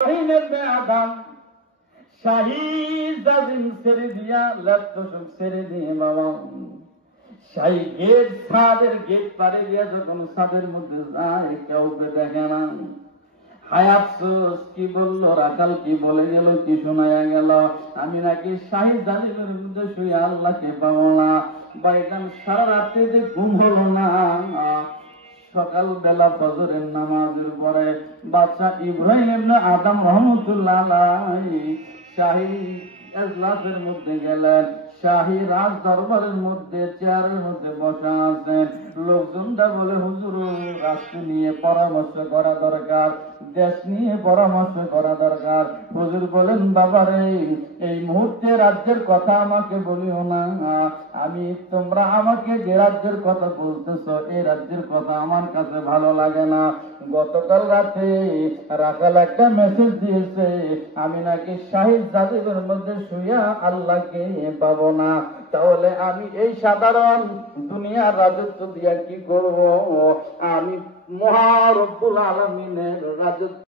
আদম শাহী জামিন ছেড়ে দিয়া ল্যাপটপ ছেড়ে দিয়ে বাবা শাহী গেট ছাদের গেট পারে দিয়া যখন ছাদের মধ্যে যায় কাউকে দেখে না। হায় আফসোস, কি বললো রাখাল, কি বলে গেল, কি শোনায়া গেল, আমি নাকি শাহী জালিমের মধ্যে শুয়ে আল্লাহকে পাবো না। বাইগান সারা রাত্রে যে ঘুম হলো না। সকাল বেলা ফজরের নামাজের পরে বাদশা ইব্রাহিম ইবনে আদম রহমতুল্লাহ আলাইহি শাহী এজলাসের মধ্যে গেলেন। শাহী রাজ দরবারের মধ্যে চেয়ারের মধ্যে বসা আছেন। লোকজনটা বলে, হুজুর, রাষ্ট্র নিয়ে পরামর্শ করা দরকার, দেশ নিয়ে পরামর্শ করা দরকার। হুজুর বলেন, বাবারে, এই মুহূর্তে রাজ্যের কথা আমাকে বলিও না। তোমরা আমাকে যে রাজ্যের কথা বলতেছো, এই রাজ্যের কথা আমার কাছে ভালো লাগে না। গতকাল রাতে রাখাল একটা মেসেজ দিয়েছে, আমি নাকি শাহী জাজিবের মধ্যে শুইয়া আল্লাহকে পাবো না। তাহলে আমি এই সাধারণ দুনিয়ার রাজত্ব দিয়া কি করব? আমি মহা রব্বুল আলামিনের রাজত্ব